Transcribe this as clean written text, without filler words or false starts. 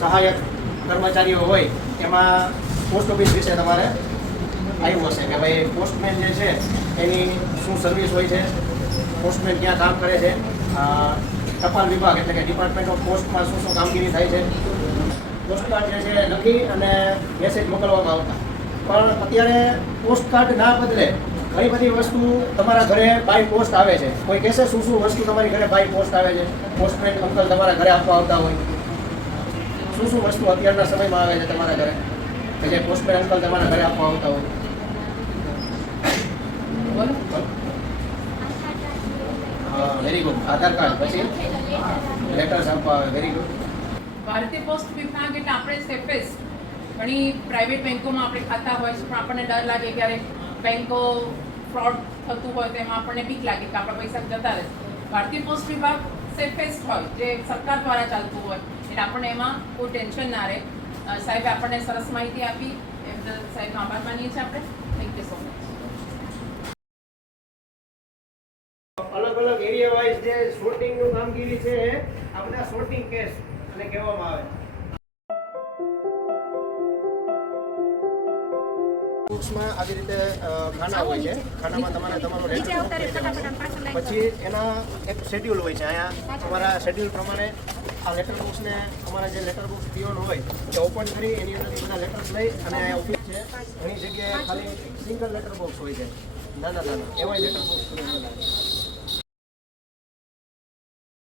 સહાયક કર્મચારીઓ હોય એમાં પોસ્ટ ઓફિસ વિશે તમારે આવ્યું હશે કે ભાઈ પોસ્ટમેન જે છે એની શું સર્વિસ હોય છે, પોસ્ટમેન ક્યાં કામ કરે છે, ટપાલ વિભાગ એટલે કે ડિપાર્ટમેન્ટ ઓફ પોસ્ટમાં શું કામગીરી થાય છે, પોસ્ટકાર્ડ જે છે લખી અને મેસેજ મોકલવામાં આવતા. પણ અત્યારે પોસ્ટકાર્ડ ના બદલે ઘણી બધી વસ્તુ તમારા ઘરે બાય પોસ્ટ આવે છે. કોઈ કહેશે શું વસ્તુ તમારી ઘરે બાય પોસ્ટ આવે છે? પોસ્ટમેન અંકલ તમારા ઘરે આપવા આવતા હોય, શું વસ્તુ અત્યારના સમયમાં આવે છે તમારા ઘરે કે જે પોસ્ટમેન અંકલ તમારા ઘરે આપવા આવતા હોય? Very good. આધાર કાર્ડ, પછી લેટર્સ આપવા આવે. Very good. ભારતીય પોસ્ટ વિભાગ એટલે આપણે સેફેસ્ટ. ઘણી પ્રાઇવેટ બેંકોમાં આપણે ખાતા હોય છે પણ આપણને ડર લાગે ક્યારેક બેંકો ફ્રોડ થતું હોય તો એમાં આપણને બીક લાગે કે આપણા પૈસા જતા રહે. ભારતીય પોસ્ટ વિભાગ સેફેસ્ટ હોય, જે સરકાર દ્વારા ચાલતું હોય એટલે આપણને એમાં કોઈ ટેન્શન ના રહે. સાહેબે આપણને સરસ માહિતી આપી, એ બદલ સાહેબનો આભાર માનીએ છીએ આપણે. Thank you so much. અલગ અલગ એરિયા વાઇઝ જે સોર્ટિંગનું કામગીરી છે આ બધા સોર્ટિંગ કેસ અને કહેવામાં આવે. બુક્સમાં આવી રીતે ખાના હોય છે. ખાનામાં તમારે તમારો લેટર પછી એના એક શેડ્યુલ હોય છે. અહીંયા તમારા શેડ્યુલ પ્રમાણે આ લેટર બોક્સને અમારા જે લેટર બોક્સ પીઓન હોય એ ઓપન કરી એની અંદરથી બધા લેટર્સ લઈ અને ઓફિસ છે. ઘણી જગ્યાએ ખાલી સિંગલ લેટર બોક્સ હોય છે, નાના એવા લેટર બોક્સ